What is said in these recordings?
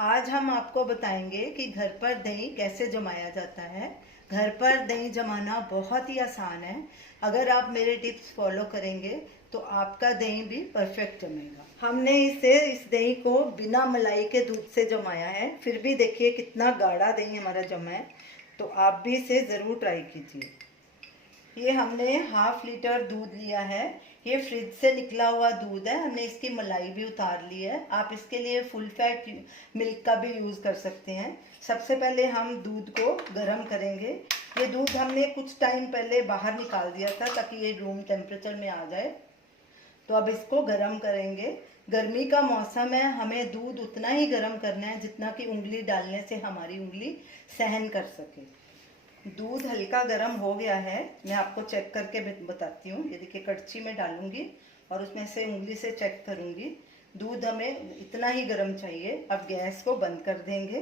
आज हम आपको बताएंगे कि घर पर दही कैसे जमाया जाता है। घर पर दही जमाना बहुत ही आसान है। अगर आप मेरे टिप्स फॉलो करेंगे तो आपका दही भी परफेक्ट जमेगा। हमने इस दही को बिना मलाई के दूध से जमाया है, फिर भी देखिए कितना गाढ़ा दही हमारा जमा है। तो आप भी इसे ज़रूर ट्राई कीजिए। ये हमने हाफ लीटर दूध लिया है। ये फ्रिज से निकला हुआ दूध है। हमने इसकी मलाई भी उतार ली है। आप इसके लिए फुल फैट मिल्क का भी यूज़ कर सकते हैं। सबसे पहले हम दूध को गर्म करेंगे। ये दूध हमने कुछ टाइम पहले बाहर निकाल दिया था ताकि ये रूम टेम्परेचर में आ जाए। तो अब इसको गर्म करेंगे। गर्मी का मौसम है, हमें दूध उतना ही गर्म करना है जितना कि उंगली डालने से हमारी उंगली सहन कर सके। दूध हल्का गर्म हो गया है, मैं आपको चेक करके बताती हूँ। ये देखिए कड़छी में डालूंगी और उसमें से उंगली से चेक करूंगी। दूध हमें इतना ही गर्म चाहिए। अब गैस को बंद कर देंगे।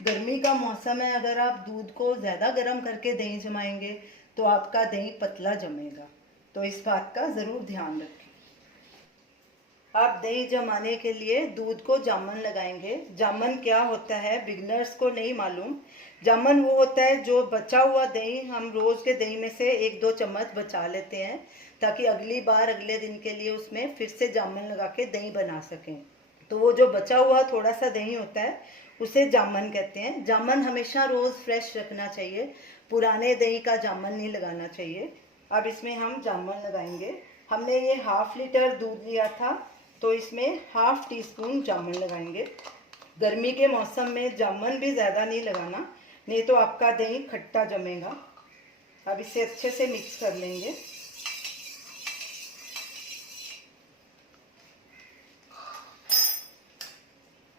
गर्मी का मौसम है, अगर आप दूध को ज़्यादा गर्म करके दही जमाएंगे तो आपका दही पतला जमेगा। तो इस बात का ज़रूर ध्यान रखें। आप दही जमाने के लिए दूध को जामन लगाएंगे। जामन क्या होता है बिगनर्स को नहीं मालूम। जामन वो होता है जो बचा हुआ दही, हम रोज़ के दही में से 1-2 चम्मच बचा लेते हैं ताकि अगली बार अगले दिन के लिए उसमें फिर से जामन लगा के दही बना सकें। तो वो जो बचा हुआ थोड़ा सा दही होता है उसे जामन कहते हैं। जामन हमेशा रोज़ फ्रेश रखना चाहिए, पुराने दही का जामन नहीं लगाना चाहिए। अब इसमें हम जामन लगाएंगे। हमने ये हाफ लीटर दूध लिया था तो इसमें हाफ टी स्पून जामन लगाएंगे। गर्मी के मौसम में जामन भी ज़्यादा नहीं लगाना, नहीं तो आपका दही खट्टा जमेगा। अब इसे अच्छे से मिक्स कर लेंगे।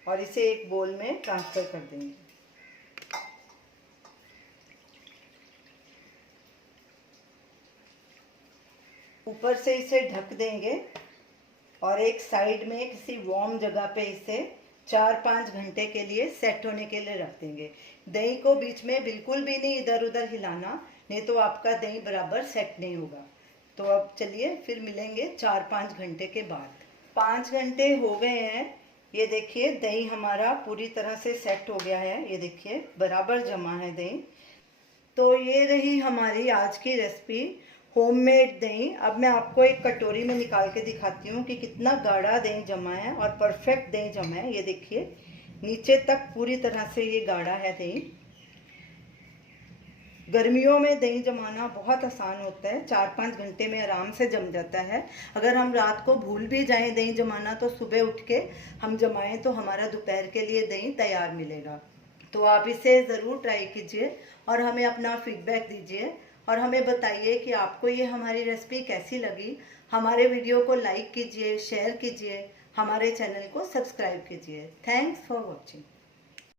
और इसे एक बोल में ट्रांसफ़र कर देंगे। ऊपर से इसे ढक देंगे और एक साइड में किसी वार्म जगह पे इसे 4-5 घंटे के लिए सेट होने के लिए रख देंगे। दही को बीच में बिल्कुल भी नहीं इधर उधर हिलाना, नहीं तो आपका दही बराबर सेट नहीं होगा। तो अब चलिए फिर मिलेंगे 4-5 घंटे के बाद। 5 घंटे हो गए हैं। ये देखिए दही हमारा पूरी तरह से सेट हो गया है। ये देखिए बराबर जमा है दही। तो ये रही हमारी आज की रेसिपी, होममेड दही। अब मैं आपको एक कटोरी में निकाल के दिखाती हूँ कि कितना गाढ़ा दही जमा है और परफेक्ट दही जमा है। ये देखिए नीचे तक पूरी तरह से ये गाढ़ा है दही। गर्मियों में दही जमाना बहुत आसान होता है, 4-5 घंटे में आराम से जम जाता है। अगर हम रात को भूल भी जाएं दही जमाना तो सुबह उठ के हम जमाएं तो हमारा दोपहर के लिए दही तैयार मिलेगा। तो आप इसे ज़रूर ट्राई कीजिए और हमें अपना फीडबैक दीजिए और हमें बताइए कि आपको ये हमारी रेसिपी कैसी लगी। हमारे वीडियो को लाइक कीजिए, शेयर कीजिए, हमारे चैनल को सब्सक्राइब कीजिए। Thanks for watching.